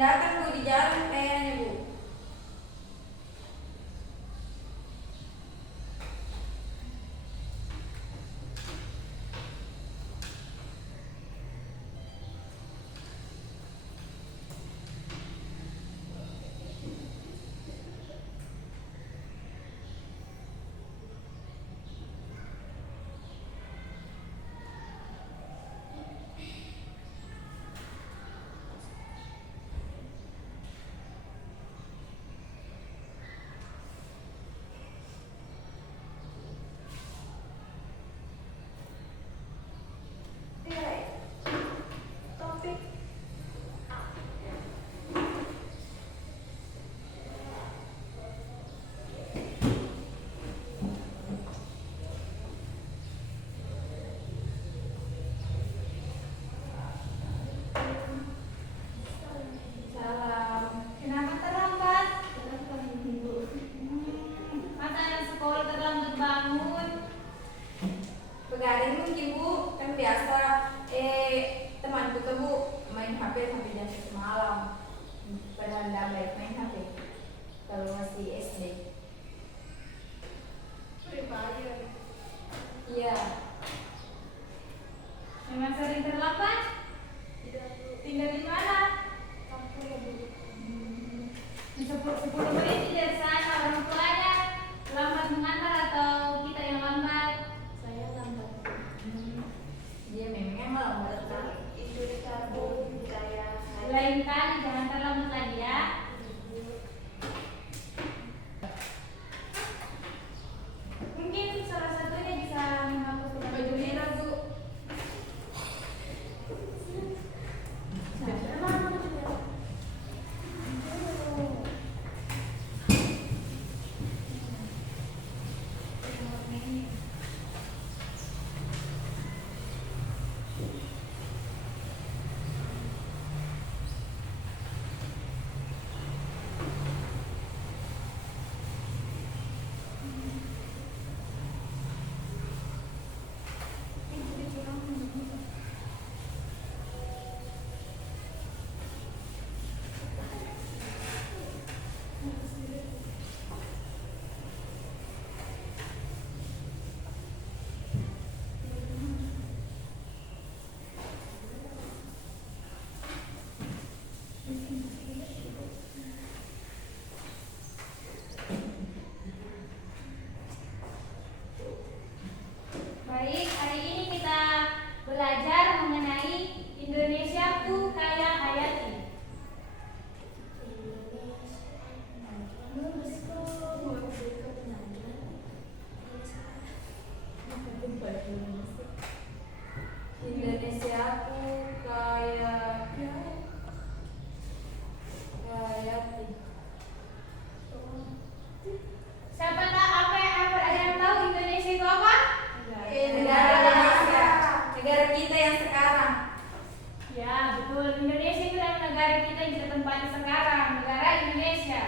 Datang Bu di jalan kayaknya Bu. Begadang mungkin Bu, kan biasa temanku tuh Bu main HP sampai jam 1 malam. Padahal nggak baik main HP kalau masih SD. Iya. Memang sering terlambat? Tinggal di mana? 10 menit dari sana. Orang tuanya lambat mengantar atau kita yang lambat? Saya lambat. Dia memang lambat sekali. Itu dicabut saya. Lain kali jangan terlambat lagi ya. Mungkin salah satunya bisa menghapus Baju merah Bu. Baik, hari ini kita belajar mengenai Indonesiaku Kaya Hayati. Indonesiaku kaya Hayati. Siapa tahu apa ada yang tahu Indonesia itu apa? Negara Indonesia, negara kita yang sekarang. Ya, betul. Indonesia itu adalah negara kita yang kita tempati sekarang, negara Indonesia.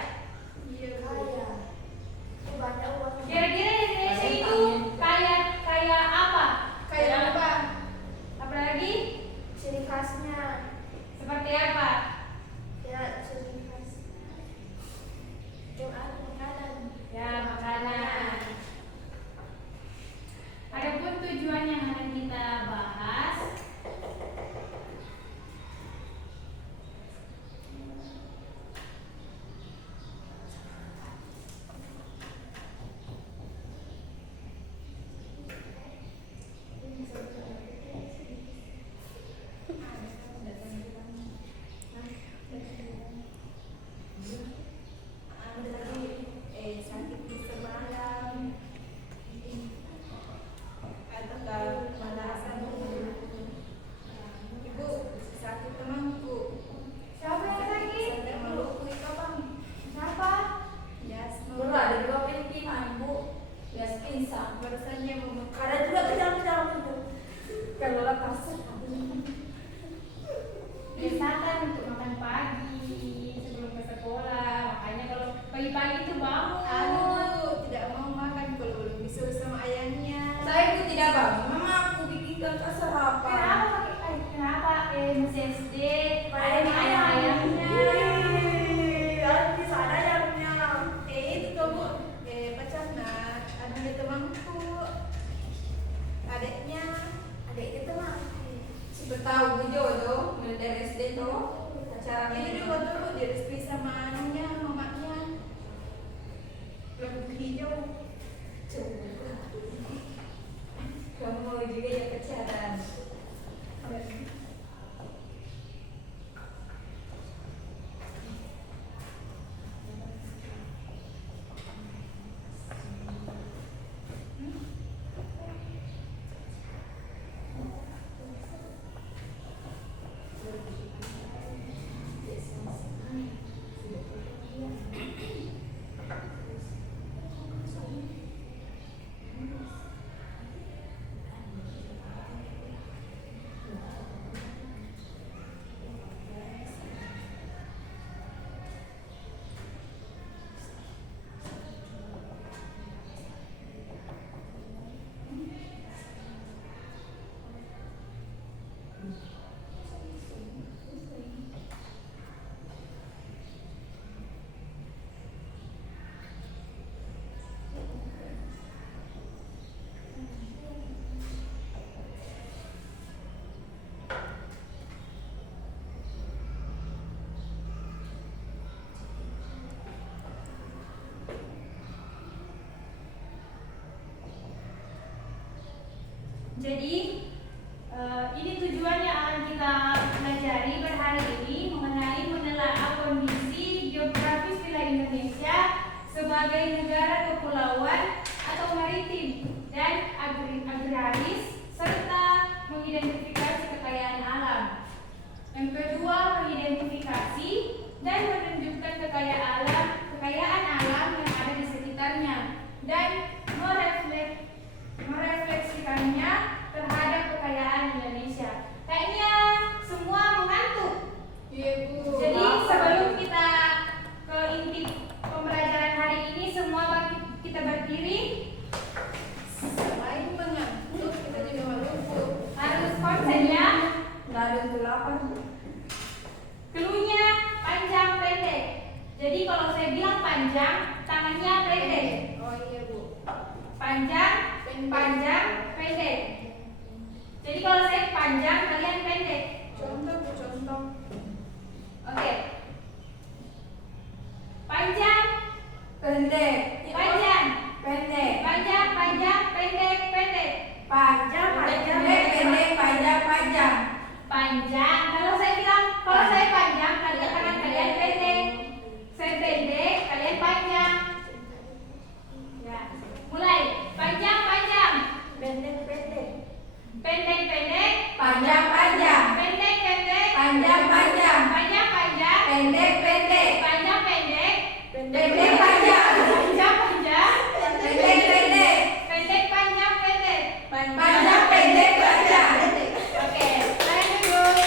Kira-kira Indonesia itu kaya apa? Kaya apa? Apa lagi? Ciri khasnya. Seperti apa? Ya, ciri khas. Makanan. Ya, makanan. pagi tuh bangun. Aduh, tidak mau makan kalau belum disuruh sama ayahnya. Saya pun tidak bangun. Mama aku bikinkan sarapan. Kenapa? Masih SD. Ada ayahnya. Nanti sana ayamnya. Itu tuh Bu, pacarnya ada temanku. Adiknya temanku. Siapa tahu Bu jodoh mulai dari SD tuh pacaran Ini juga tuh direstui sama anunya, mamanya. Rambut hijau. coba. Kamu mau juga ya pacaran? Jadi ini tujuan yang akan kita pelajari pada hari ini mengenai menelaah kondisi geografis wilayah Indonesia sebagai negara kepulauan atau maritim dan agraris serta mengidentifikasi kekayaan alam. Yang kedua, mengidentifikasi dan menunjukkan kekayaan alam yang ada di sekitarnya dan merefleksikannya terhadap kekayaan Indonesia. Kayaknya semua mengantuk. Iya Bu. Jadi sebelum kita ke inti pembelajaran hari ini, semua kita berdiri. Selain mengantuk, kita juga melumpuh. Harus konsen ya. Nggak ada delapan. Keluhnya panjang pendek. Jadi kalau saya bilang panjang, tangannya pendek. Oh iya Bu. Panjang, panjang, pendek. Jadi kalau saya panjang, kalian pendek. Contoh Bu, contoh. Oke. Panjang, Pendek. panjang, Pendek. panjang, panjang, pendek, pendek. Panjang. Pendek. Panjang. Panjang. Kalau saya panjang, tangan kalian pendek. Saya pendek, kalian panjang. Ya. Mulai. Panjang, panjang. Pendek. Pendek, pendek. Panjang. Pendek, pendek. Panjang. Panjang, panjang. Pendek. Panjang, pendek. Pendek. Panjang. Panjang, panjang. Pendek. Pendek, panjang, pendek. Panjang. Pendek. Panjang. Oke, kalian duduk.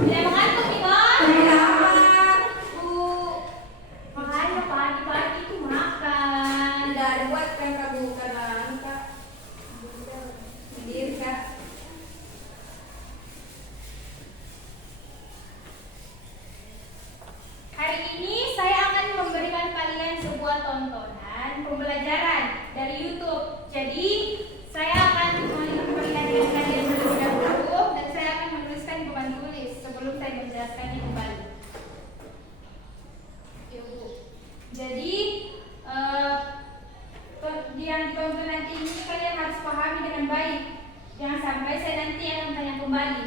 Tidak mengantuk nih, Bos? Selamat Bu. Makanya pagi-pagi itu makan. Tidak ada buat kan kamu karena Kak. Sendiri Kak. Hari ini saya akan memberikan kalian sebuah tontonan pembelajaran dari YouTube. Jadi, saya akan memberikan kalian terlebih dahulu dan saya akan menuliskan beban tulis sebelum saya menjelaskannya kembali. Iya Bu. Jadi, yang ditonton nanti ini kalian harus pahami dengan baik. Jangan sampai saya nanti akan tanya kembali.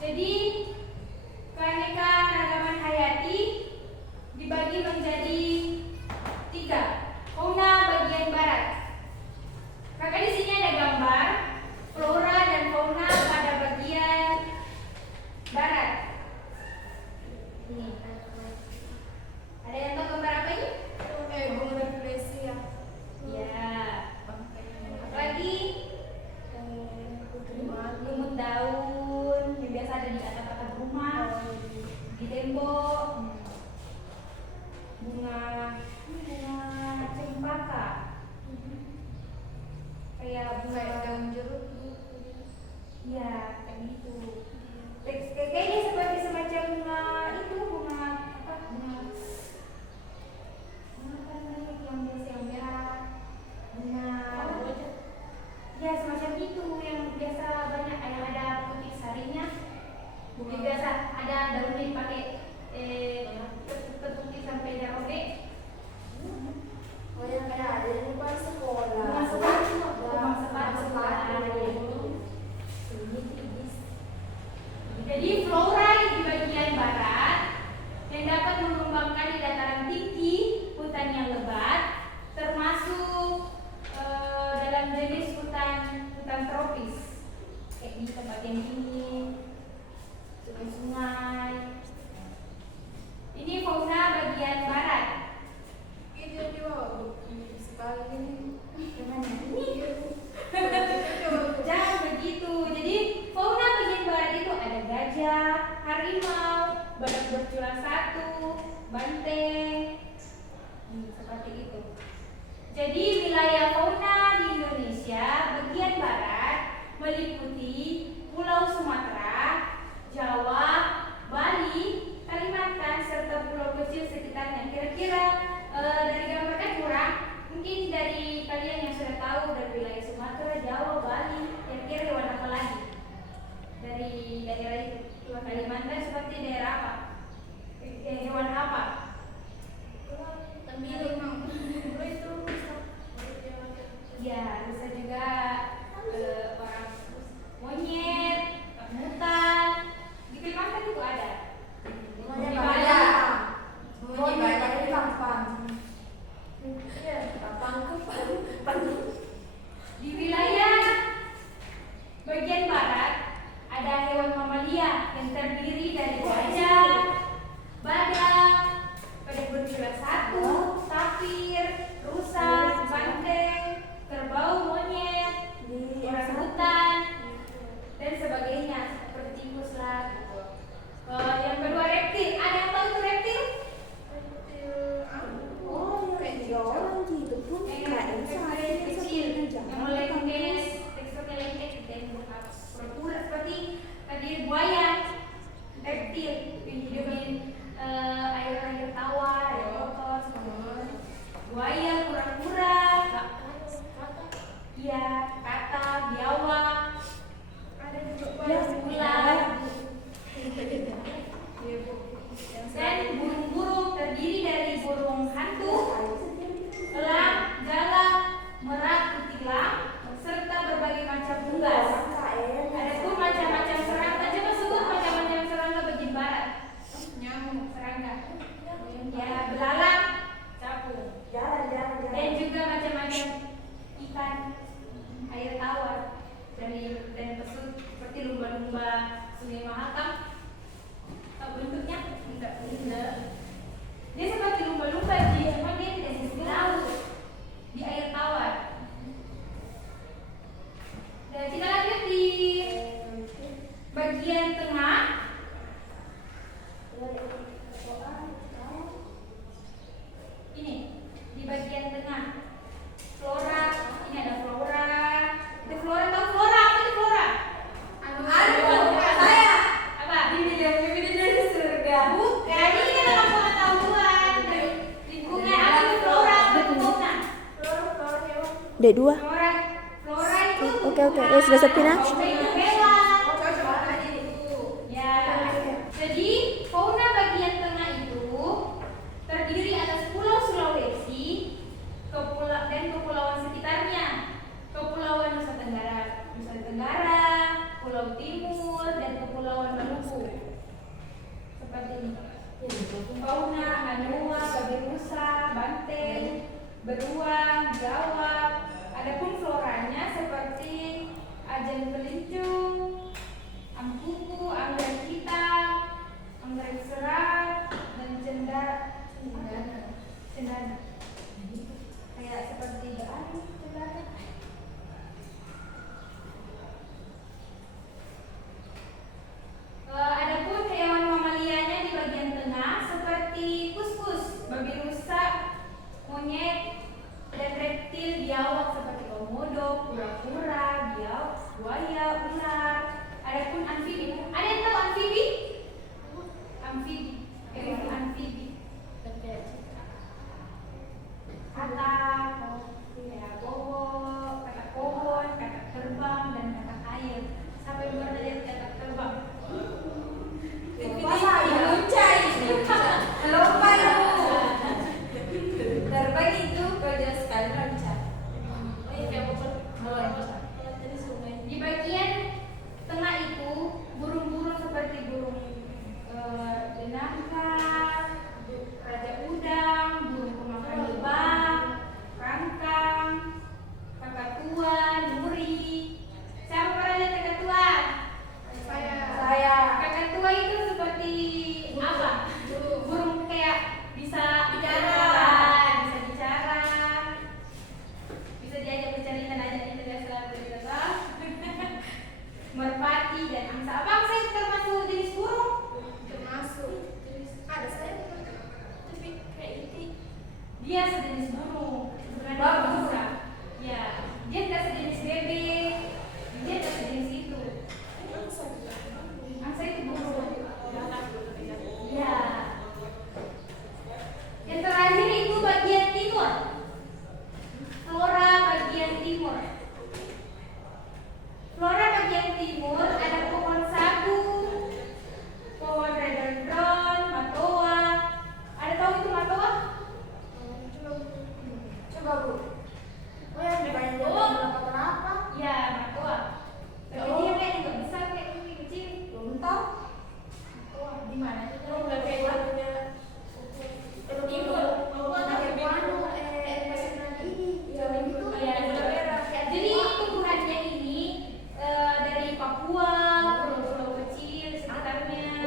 Jadi keanekaragaman hayati dibagi menjadi 3. Fauna bagian barat. Maka di sini ada gambar flora dan fauna pada bagian barat. Ini. Ada yang tahu gambar apa ini? Burung refleksi ya. Ya. Apalagi lumut daun yang biasa ada di atap-atap rumah, di tembok. Bunga cempaka. Kayak bunga daun jeruk. ya kayak gitu. Kayaknya seperti semacam bunga itu, bunga apa? Bunga apa namanya yang biasa yang merah, bunga ya semacam itu yang biasa banyak yang ada putih sarinya. Yang biasa ada daunnya dipakai ketuki sampai dia robek. Oh yang kayak ada di depan sekolah. Bunga sepatu, bunga sepatu. Jadi flora di bagian barat yang dapat mengembangkan di dataran tinggi, hutan yang lebat, termasuk dalam jenis hutan tropis, kayak di tempat yang dingin, sungai-sungai. Ini fauna bagian barat. Itu di bawah sekali ini. Gimana? Jangan begitu. Jadi fauna bagian barat itu ada gajah, harimau, badak bercula 1, banteng, seperti itu. Jadi wilayah fauna di Indonesia bagian barat meliputi Pulau Sumatera, Jawa, Bali, Kalimantan, serta pulau kecil sekitarnya. Kira-kira dari gambar kan kurang. Mungkin dari kalian yang sudah tahu dari wilayah Sumatera, Jawa, Bali, kira-kira hewan apa lagi? Dari daerah itu. Kalimantan seperti daerah apa? Hewan apa? Itu Ya, bisa juga orang monyet, hutan. Di Kalimantan itu ada. banyak banyak. Banyak di kampung. Iya, kampung. Di wilayah bagian barat ada hewan mamalia yang terdiri dari gajah, badak, badak bercula 1, tapir, rusa, banteng, kerbau, monyet, orang hutan, dan sebagainya seperti tikus lah gitu. Yang kedua reptil. Ada yang tahu itu reptil? Yang kecil, yang melengkes, teksturnya lengket dan berpura seperti tadi buaya, reptil, hidup di air tawar, air kotor, buaya, kura-kura, iya, kata, biawak, ular, dan burung-burung terdiri dari burung hantu, elang, jalak, merak, kutilang, serta berbagai macam unggas. Ada tuh macam-macam serangga. Coba sebut macam-macam serangga bagian barat. Nyamuk. Serangga. Ya, belalang, capung. Dan juga macam-macam ikan air tawar dan pesut seperti lumba-lumba Sungai Mahakam. Tahu bentuknya? Enggak. Dia seperti lumba-lumba sih, cuma dia tidak di laut, di air tawar. Dan kita lanjut di bagian tengah. Ini di bagian tengah flora. Ini ada flora. Itu flora, tahu flora apa itu flora? Saya. Apa? Ini yang bibit dari surga. Bukan, ini kan dalam pengetahuan. Lingkungan apa itu flora? Apa itu fauna? D2. Flora itu. Oke. Sudah Sepina? Fauna itu hewan. Ya. Jadi fauna bagian tengah itu terdiri atas Pulau Sulawesi dan kepulauan sekitarnya, Kepulauan Nusa Tenggara, Pulau Timur, dan Kepulauan Maluku. fauna, anoa, babi rusa, banteng, beruang, biawak. Adapun floranya seperti ajen pelincung, angkuku, anggrek hitam, anggrek serat, dan cendana. Kayak seperti berani cendana. Adapun hewan mamalianya di bagian tengah seperti kuskus, babi rusa, monyet, dan reptil biawak seperti komodo, kura-kura, buaya, ular. Adapun amfibi, ada yang tahu amfibi? Amfibi, hewan amfibi. Katak, katak pohon, katak terbang, dan katak air. Sampai luar dari katak terbang. Masa lucu ini? Lomba itu. Terbang itu kerja sekali loncat. Di bagian tengah itu burung-burung seperti burung denangka, raja udang, burung pemakan lebah, rangkang, kakatua, nuri. Siapa pernah lihat kakatua? Saya. Kakatua itu seperti apa? Burung kayak bisa bicara, bisa diajak bercerita, ajak kita selalu bercerita. Merpati dan angsa. Apa angsa itu termasuk jenis burung? Termasuk. Ada saya tapi kayak itu. Dia sejenis burung. Sebenarnya Bagus. angsa. Ya, dia tidak sejenis bebek. Dia tidak sejenis itu. Angsa itu burung. Ya. Yang terakhir itu bagian timur. Flora bagian timur. Flora bagian timur ada pohon sagu, pohon rhododendron, matoa. Ada tahu itu matoa? Coba Bu. Oh yang di bagian apa? Ya, matoa. Tapi dia kayak nggak besar, kayak ini kecil. Belum tahu. Matoa di mana? Oh nggak kayak lagunya. Jadi tumbuhannya ini dari Papua, pulau-pulau kecil sekitarnya,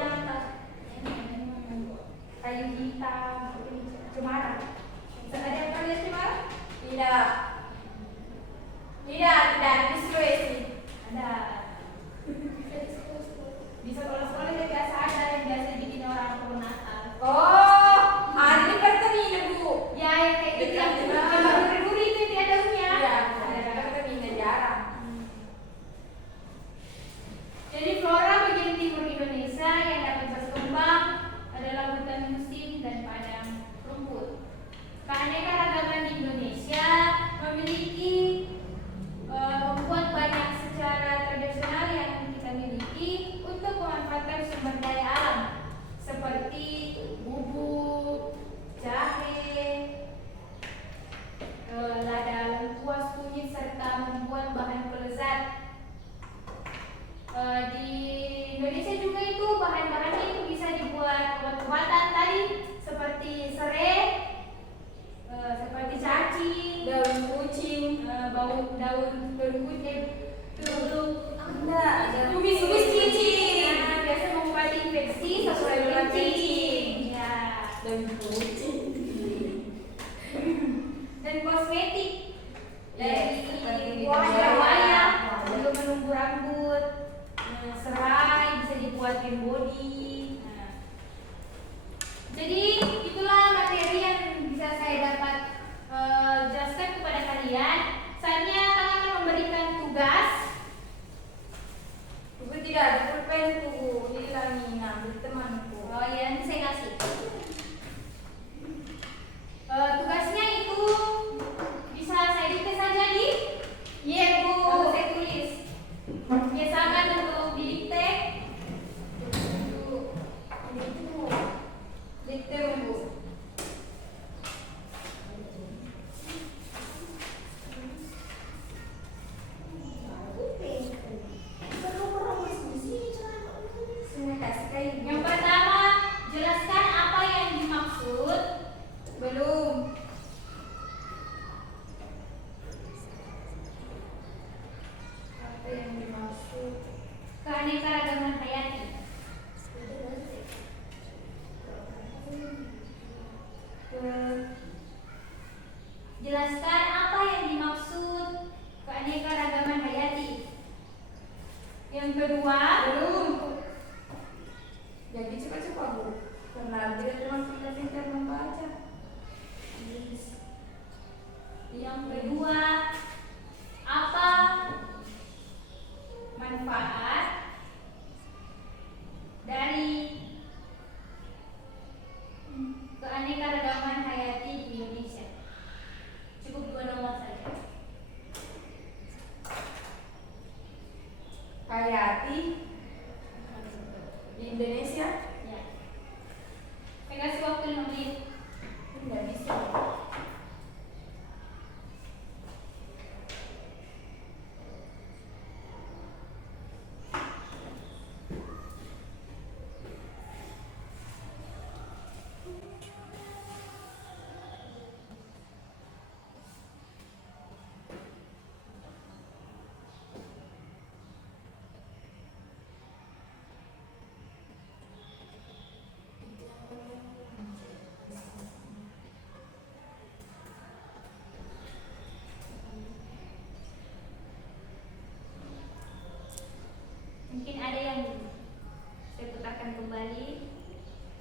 kayu hitam, cemara. Ada yang pernah lihat cemara? Tidak. Tidak di Sulawesi. Ada. Di sekolah-sekolah juga biasa ada yang biasa dibikin orang pohon Natal. Oh, ada di Pertamina Bu. Ya, yang kayak gitu yang Dekat. duri itu dia daunnya. Iya, Ada. Pertamina jarang. Jadi flora bagian timur Indonesia yang dapat berkembang adalah hutan musim dan padang rumput. Keanekaragaman di Indonesia memiliki membuat banyak secara tradisional yang kita miliki untuk memanfaatkan sumber daya alam seperti bubuk, jahe, lada lengkuas, kunyit, serta membuat bahan pelezat. Di Indonesia juga itu bahan-bahannya itu bisa dibuat obat-obatan tadi seperti serai, seperti cacing, Daun kucing. daun kucing, Tumis cicing. biasa mengobati infeksi sesuai kencing. Ya. Daun kucing. Dan kosmetik dari seperti buaya untuk menumbuh rambut, serai bisa dibuat hand body. Jadi itulah materi yang bisa saya dapat jelaskan kepada kalian. Saatnya kalian akan memberikan tugas. Bu tidak ada pulpen Bu. Hilang nih, ambil temanku. Oh ya, nanti saya kasih. Tugasnya itu bisa saya dikte saja di. Iya Bu, saya tulis. Biasakan untuk didikte. Dikte Bu. Di Indonesia Ya. Saya kasih waktu 5 menit. nggak bisa. Mungkin ada yang saya putarkan kembali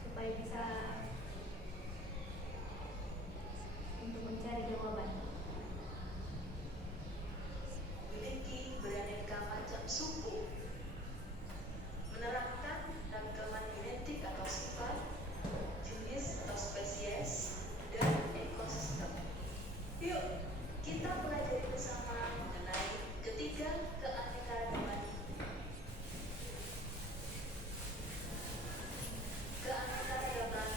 supaya bisa untuk mencari jawaban. Memiliki beraneka macam suku, menerangkan rangkaman genetik atau sifat, jenis atau spesies, dan ekosistem. Yuk, kita pelajari bersama mengenai ketiga keanekaragaman. Keanekaragaman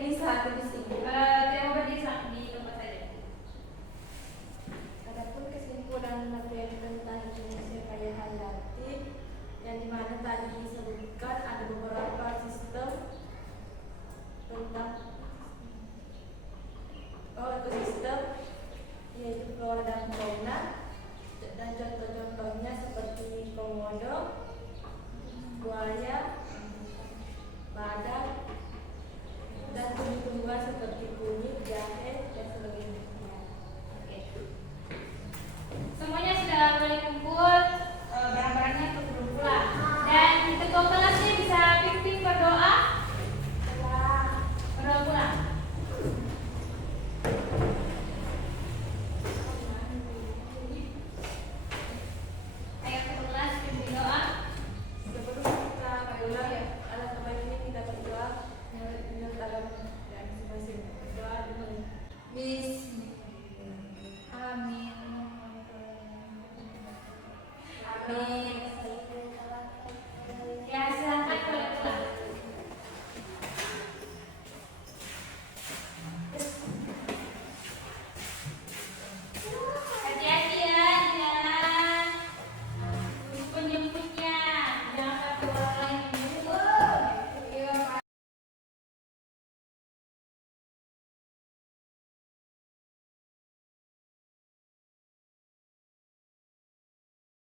bisa ada di sini. Tidak mau berdiri di tempat saja. Adapun kesimpulan materi tentang Indonesia Kaya Hayati yang dimana tadi disebutkan ada beberapa sistem tentang